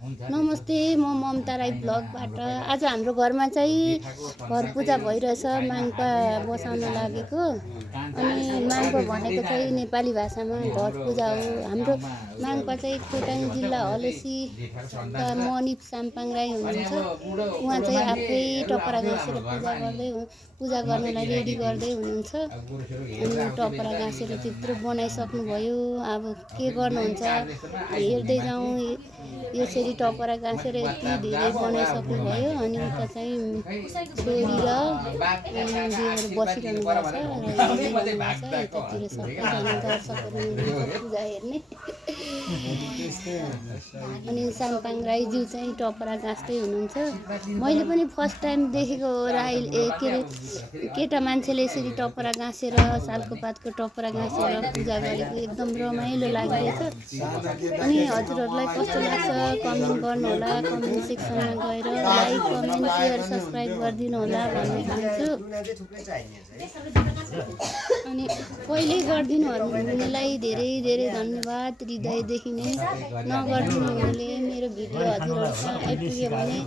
नमस्ते, म ममता राई ब्लगबाट। आज हाम्रो घरमा चाहिँ घर पूजा भइरहेछ, माङ्पा बसाउन लागेको। अनि माङ्पा भनेको चाहिँ नेपाली भाषामा घर पूजा हो। हाम्रो माङ्पा चाहिँ खोटाङ जिल्ला हलेसीका मनिप साम्पाङ राई हुनुहुन्छ। उहाँ चाहिँ आफै टपरा गाँसेर पूजा गर्नलाई रेडी गर्दै हुनुहुन्छ। अनि टपरा गाँसेर त्यत्रो बनाइसक्नुभयो। अब के गर्नुहुन्छ हेर्दै जाउँ। यसरी टपरा गाँसेर यति धेरै बनाइसक्नुभयो। अनि उता चाहिँ छोरी र दिएर बसिरहनु भएको छ र यतातिर सबैजना दर्शकहरू पूजा हेर्ने। अनि साम्पाङ राईज्यू चाहिँ टपरा गाँस्दै हुनुहुन्छ। मैले पनि फर्स्ट टाइम देखेको हो राई के अरे केटा मान्छेले यसरी टपरा गाँसेर सालको पातको टपरा गाँसेर पूजा गरेको एकदम रमाइलो लागिरहेछ। अनि हजुरहरूलाई कस्तो लाग्छ कमेन्ट गर्नुहोला। कमेन्ट सेक्सनमा गएर लाइक कमेन्ट सेयर सब्सक्राइब गरिदिनु होला भन्न चाहन्छु। अनि पहिले गरिदिनु हुनेलाई धेरै धेरै धन्यवाद हृदयदेखि नै। नगरिदिनु हुनेले मेरो भिडियो हजुरहरूसँग आइपुग्यो भने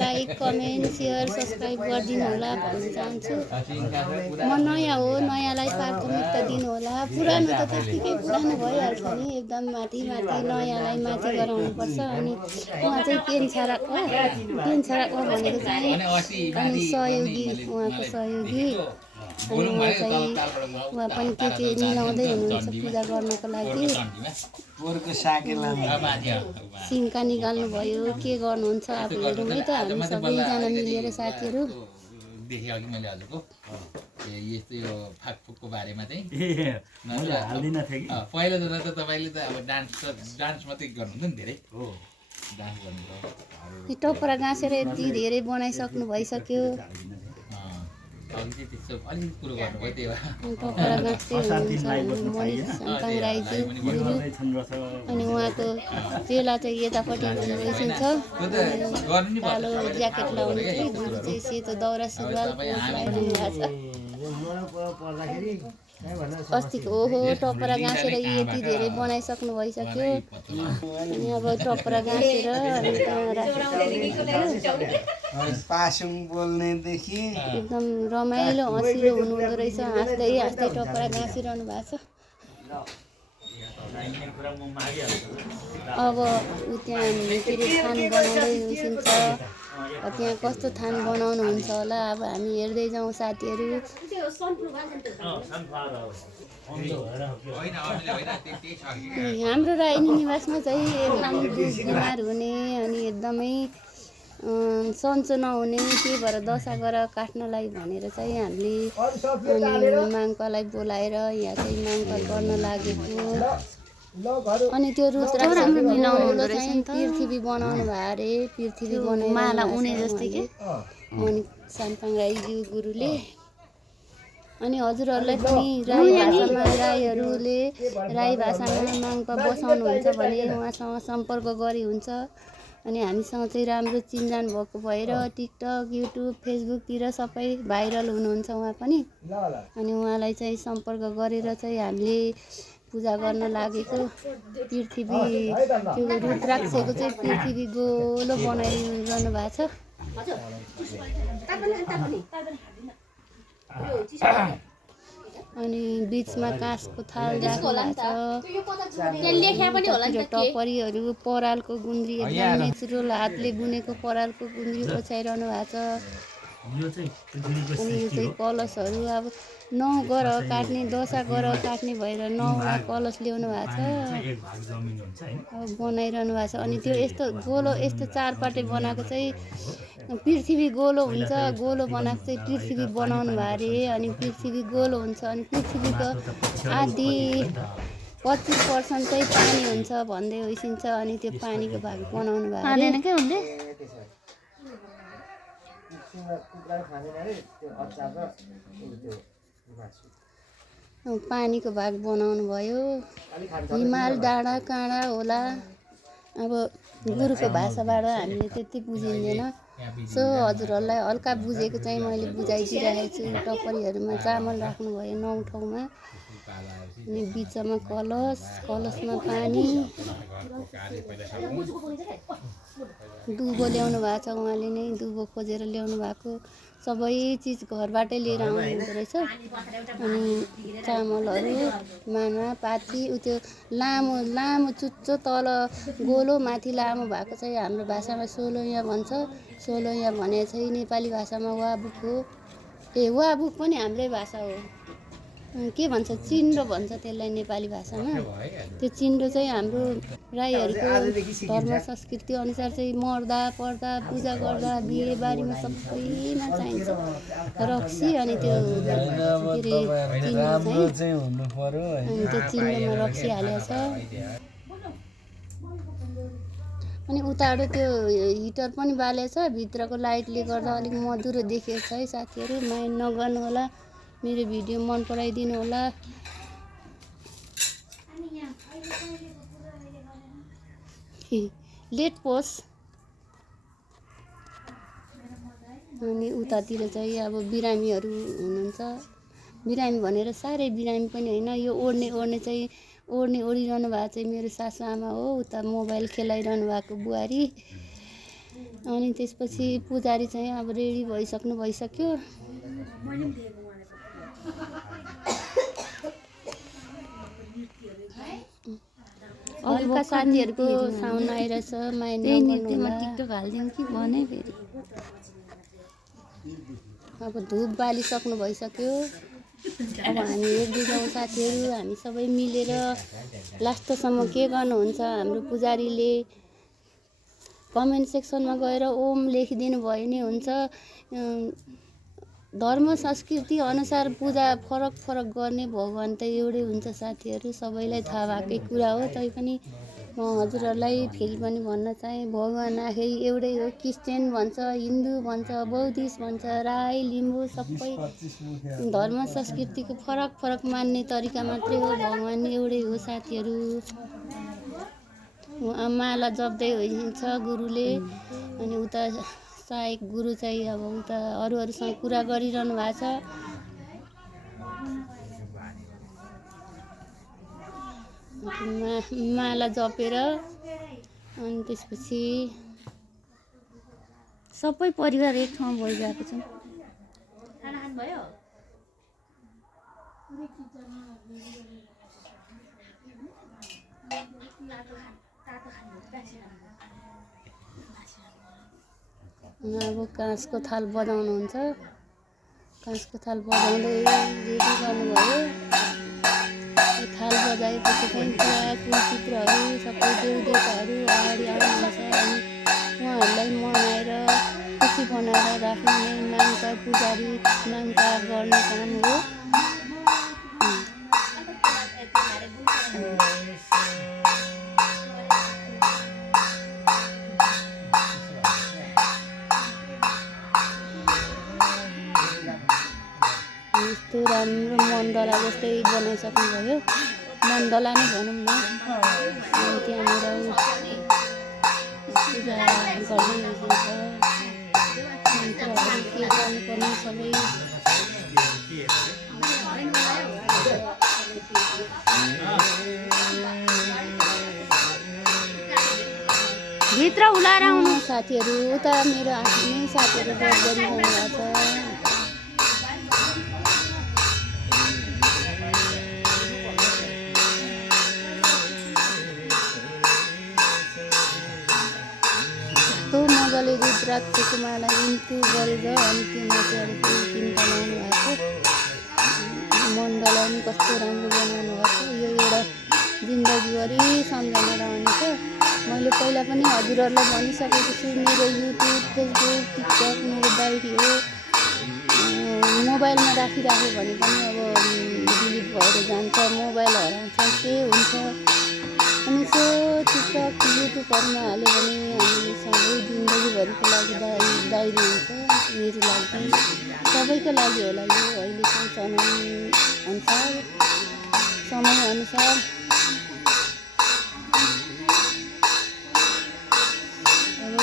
लाइक कमेन्ट सेयर सब्सक्राइब गरिदिनु होला भन्न चाहन्छु। म नयाँ हो, नयाँलाई प्राथमिकता दिनु होला। पुरानो त त्यत्तिकै पुरानो भइहाल्छ नि, एकदम माथि नयाँलाई माथि गराउनुपर्छ। अनि उहाँ चाहिँ केन्छाराको भनेको चाहिँ अनि सहयोगी, उहाँको सहयोगी। अनि उहाँ पनि के मिलाउँदै हुनुहुन्छ पूजा गर्नको लागि। सिङ्का निकाल्नु भयो, के गर्नुहुन्छ अब हेरौँ है त हामी सबैजना मिलेर साथीहरू। देखेँ अघि मैले हजुरको यस्तो यो फाकफुकको बारेमा चाहिँ पहिला त तपाईँले त अब डान्स मात्रै गर्नुहुन्थ्यो नि, धेरै डान्स गर्नुभयो। टपरा गाँसेर यति धेरै बनाइसक्नु भइसक्यो। अलिकति कुरो गर्नुभयो त्यही भएर टपरा गाँस्दै हुनुहुन्छ मनिप साम्पाङ राईज्यू गुरु। अनि उहाँको चेला चाहिँ यतापट्टि हुनुहुन्छ, कालो ज्याकेट लाउनु चाहिँ गुरु चाहिँ सेतो दौरा सुरुवाल लगाइरहनु भएको छ। अस्तिको ओहो टपरा गाँसेर यति धेरै बनाइसक्नु भइसक्यो। अनि अब टपरा गाँसेर पासुङ बोल्नेदेखि एकदम रमाइलो हँसिलो हुनुहुँदो रहेछ। हाँस्दै हाँस्दै टपरा गाँसिरहनु भएको छ। अब ऊ त्यहाँ के अरे थान बनाउँदै उसिन्छ। त्यहाँ कस्तो थान बनाउनुहुन्छ होला, अब हामी हेर्दै जाउँ साथीहरू। हाम्रो राइनी निवासमा चाहिँ एकदम बिमार हुने अनि एकदमै सन्चो नहुने, त्यही भएर दशा गर काट्नलाई भनेर चाहिँ हामीले माङ्पालाई बोलाएर यहाँ चाहिँ माङ्पा गर्न लागेको। अनि त्यो रुद्राक्ष चाहिँ पृथ्वी बनाउनु भयो अरे, पृथ्वी बनाएर उनी जस्तै के मनिप साम्पाङ राईज्यू गुरुले। अनि हजुरहरूलाई पनि राई भाषामा राईहरूले राई भाषामा माङ्पा बसाउनुहुन्छ भने उहाँसँग सम्पर्क गरी हुन्छ। अनि हामीसँग चाहिँ राम्रो चिनजान भएको भएर टिकटक युट्युब फेसबुकतिर सबै भाइरल हुनुहुन्छ उहाँ पनि। अनि उहाँलाई चाहिँ सम्पर्क गरेर चाहिँ हामीले पूजा गर्न लागेको। पृथ्वी त्यो रुद्राक्षको चाहिँ पृथ्वी गोलो बनाइरहनु भएको छ। अनि बिचमा काँसको थाल राख्नु भएको छ। टपरीहरू परालको गुन्द्री एकदम नेचुरल हातले बुनेको परालको गुन्द्री ओछ्याइरहनु भएको छ। अनि यो चाहिँ कलशहरू अब 9 गर काट्ने दशा गर काट्ने भएर 9वटा कलश ल्याउनु भएको छ, अब बनाइरहनु भएको छ। अनि त्यो यस्तो गोलो यस्तो चारपाटे बनाएको चाहिँ पृथ्वी गोलो हुन्छ, गोलो बनाएको चाहिँ पृथ्वी बनाउनु भयो अरे। अनि पृथ्वी गोलो हुन्छ अनि पृथ्वीको आधी 25% चाहिँ पानी हुन्छ भन्दै होइसिन्छ। अनि त्यो पानीको भाग बनाउनु भयो अरे। पानीको भाग बनाउनु भयो। हिमाल डाँडा काँडा होला। अब गुरुको भाषाबाट हामीले त्यति बुझिँदैन, सो हजुरहरूलाई हल्का बुझेको चाहिँ मैले बुझाइदिइरहेको छु। टपरीहरूमा चामल राख्नुभयो 9 ठाउँमा। अनि बिचमा कलशमा पानी दुबो ल्याउनु भएको छ। उहाँले नै दुबो खोजेर ल्याउनु भएको। सबै चिज घरबाटै लिएर आउनु हुँदो रहेछ। अनि चामलहरू माना पाती त्यो लामो चुच्चो तल गोलो माथि लामो भएको चाहिँ हाम्रो भाषामा सोलोया भन्छ। सोलोया भने चाहिँ नेपाली भाषामा वाबुक हो। वाबुक पनि हाम्रै भाषा हो। के भन्छ चिन्डो भन्छ त्यसलाई नेपाली भाषामा। त्यो चिन्डो चाहिँ हाम्रो राईहरूको धर्म संस्कृति अनुसार चाहिँ मर्दा पर्दा पूजा गर्दा बिहे बारीमा सबैमा चाहिन्छ रक्सी। अनि त्यो के अरे चिन्डो चाहिँ अनि त्यो चिन्डोमा रक्सी हालेको छ। अनि उताबाट त्यो हिटर पनि बालेको छ। भित्रको लाइटले गर्दा अलिक मधुरो देखिएको छ है साथीहरू। माइन्ड नगर्नु होला। मेरो भिडियो मन पराइदिनु होला। Late post. अनि उतातिर चाहिँ अब बिरामीहरू हुनुहुन्छ। बिरामी भनेर साह्रै बिरामी पनि होइन। यो ओढ्ने चाहिँ ओढिरहनु भएको चाहिँ मेरो सासु आमा हो। उता मोबाइल खेलाइरहनु भएको बुहारी। अनि त्यसपछि पुजारी चाहिँ अब रेडी भइसक्यो। अरूका साथीहरूको साउन्ड आइरहेछ। माइन्ड नगर्नु। टिकटक हालिदिउँ कि भने फेरि अब धुप बालिसक्नु भइसक्यो। अब हामी एक दुईजना साथीहरू हामी सबै मिलेर लास्टसम्म के गर्नुहुन्छ हाम्रो पुजारीले कमेन्ट सेक्सनमा गएर ओम लेखिदिनु भयो नि हुन्छ। धर्म संस्कृति अनुसार पूजा फरक गर्ने भगवान् त एउटै हुन्छ साथीहरू। सबैलाई थाहा भएकै कुरा हो। तैपनि म हजुरहरूलाई फेरि पनि भन्न चाहे भगवान् आखिर एउटै हो। क्रिस्चियन भन्छ, हिन्दू भन्छ, बौद्धिस्ट भन्छ, राई लिम्बू सबै धर्म संस्कृतिको फरक मान्ने तरिका मात्रै हो। भगवान् एउटै हो साथीहरू। माला जप्दै हुन्छ गुरुले। अनि उता सहायक गुरु चाहिँ अब उता अरूसँग कुरा गरिरहनु भएको छ। माला जपेर अनि त्यसपछि सबै परिवार एक ठाउँ भइरहेको छ। खाना खानुभयो? अब काँसको थाल बजाउनुहुन्छ। काँसको थाल बजाउँदै रेडी गर्नुभयो। थाल बजाएपछि चाहिँ पुरा कुलचित्रहरू सबै देवदेवताहरू अगाडि आउनुहुन्छ। अनि उहाँहरूलाई मनाएर खुसी बनाएर राख्ने नै माङ्का पुजारी माङ्का गर्ने काम हो। यस्तो राम्रो मण्डला जस्तै बनाइसक्नुभयो। मण्डला नै भनौँ न। त्यहाँनिर पूजा गर्दै हुनुहुन्छ। मन्त्रहरू के गर्नुपर्ने सबै भित्र उलाएर आउनु साथीहरू। उता मेरो आफ्नै साथीहरू गफ गरिरहनु भएको छ। मजाले रुद्राक्षको माला इन्टु गरेर अनि त्यो माथिबाट फेरि तिनवटा लाउनु भएको। मण्डला पनि कस्तो राम्रो बनाउनु भएको। यो एउटा जिन्दगीभरि सम्झना रहनेछ। मैले पहिला पनि हजुरहरूलाई भनिसकेको छु मेरो युट्युब फेसबुक टिकटक मेरो डायरी हो। मोबाइलमा राखिराख्यो भने पनि अब डिलिट भएर जान्छ। मोबाइल हराउँछ के हुन्छ। अनि त्यो टिकटक युट्युबहरूमा हाल्यो भने हामी सधैँ जिन्दगीभरिको लागि डायरी हुन्छ। मेरो लागि सबैको लागि होला। यो अहिले चाहिँ चलाउनुअनुसार समयअनुसार अब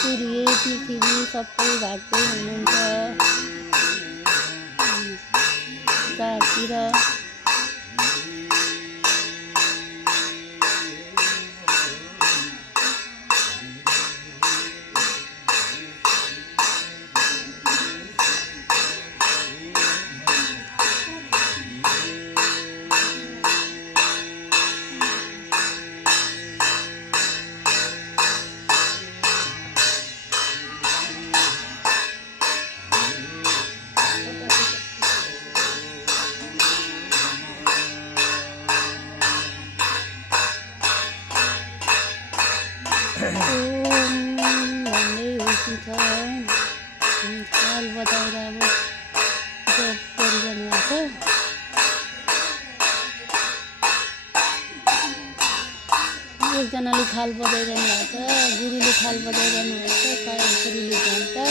सूर्य पृथ्वी सबै भाग्दै हुनुहुन्छ। चारतिर भन्दै उठिन्छ ताल बजाएर अब जप गरिरहनु भएको छ एकजनाले थाल बजाइरहनु भएको छ गुरुले थाल बजाइरहनु भएको छ सायद गुरुले घन्टा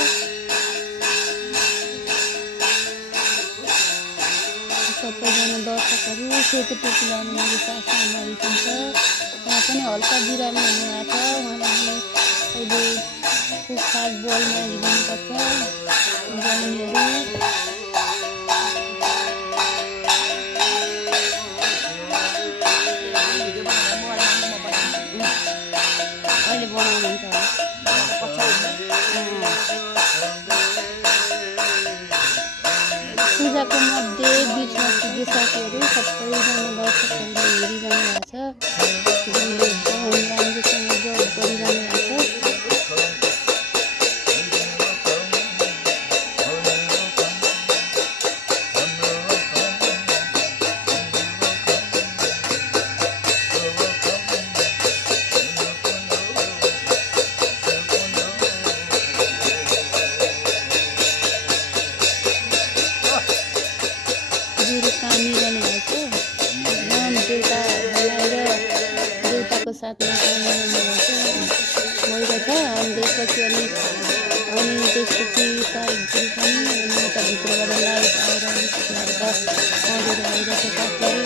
सबैजना दर्शकहरू सेतो टोपी लाउनु मेरो सासु आमाहरू हुन्छ उहाँ पनि हल्का बिरामी हुनुभएको छ उहाँलाई अहिले खुबखास बलमा हेरिदिनुपर्छ बहिनीहरू अहिले बनाउनुहुन्छ पूजाको मध्ये बिचमा पुगिसकेहरू सबैजना दर्शकहरूले हेरिरहनु भएको छ गुरुले एकदम राम्रोसँग जप गरिरहनु भएको छ साथमा काम गर्नुभएको भइरहेछ अनि त्यसपछि अनि त्यसपछि सायद गुरु पनि अनि यता भित्रबाट लाइट आएर पढेर आइरहेछ काठहरू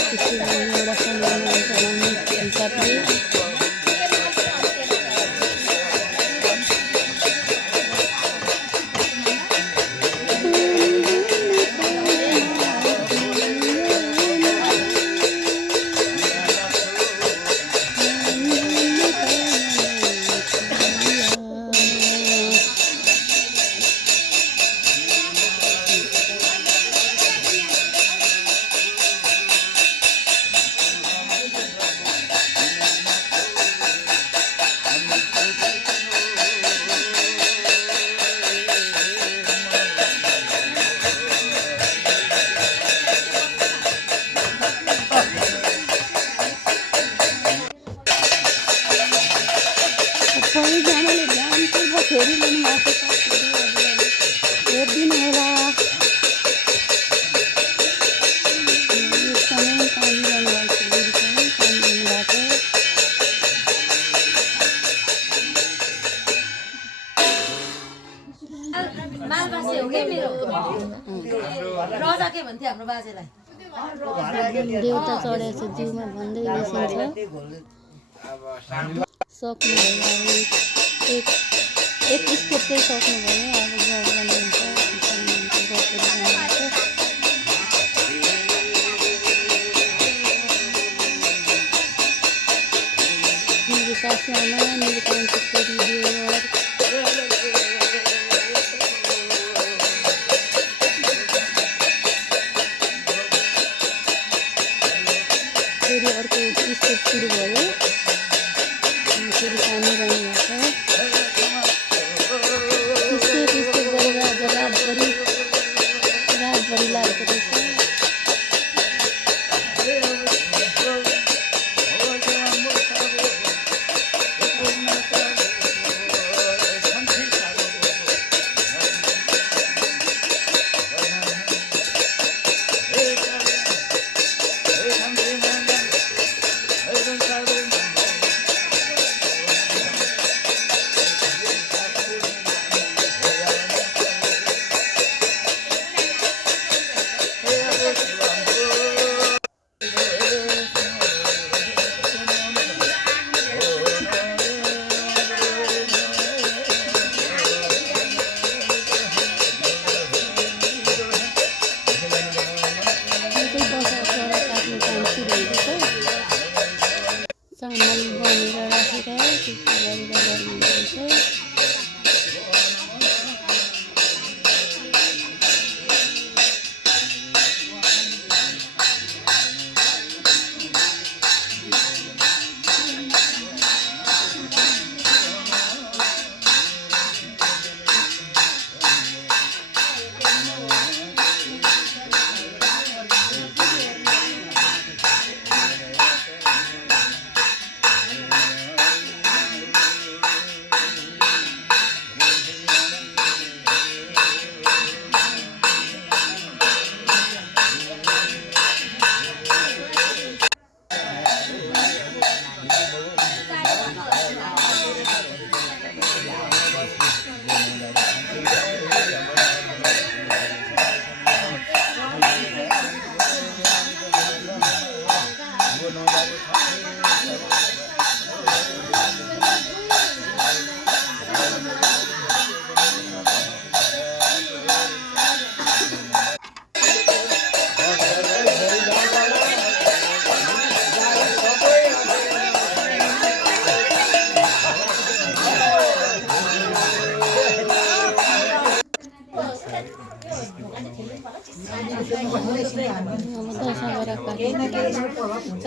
त्यस्तो एउटा सम्मान हुन्छ भन्ने हिसाबले सबैजनाले ध्यानपूर्वक हेरिरहनु भएको छ हेरिदिनु होला एकदमै काम गर्नुभएको छ गुरु पनि काम गर्नुभएको मालबासे हो के मेरो रजा के भन्थे हाम्रो बाजेलाई देउता चढेको छ जिउमा भन्दै बसिन्छ सक्नुभयो एक स्टेप चाहिँ सक्नुभयो अब जब गर्नुहुन्छ मेरो सासु आमा मेरो कान्छी छोरी देवर फेरि अर्को स्टेप सुरु भयो फेरि तानिरहनु भएको छ स्टेप गरेर आज रातभरि लागेको रहेछ चामल बनेर राखेर त्यस्तो गरेर गर्नुहुन्छ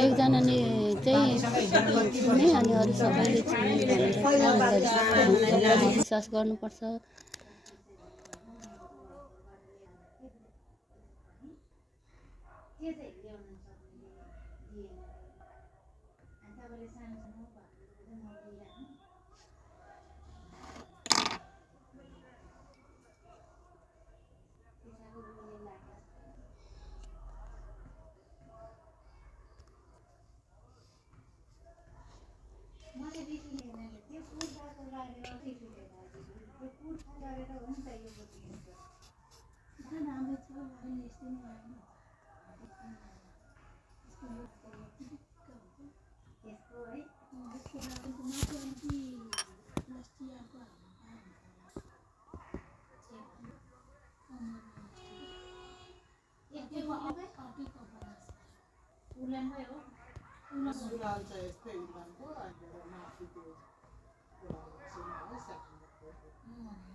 एकजनाले चाहिँ छुने अनि अरू सबैले छुने भनेर सबैले विश्वास गर्नुपर्छ।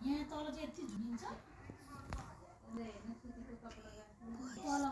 यहाँ तल चाहिँ यति झुनिन्छ तल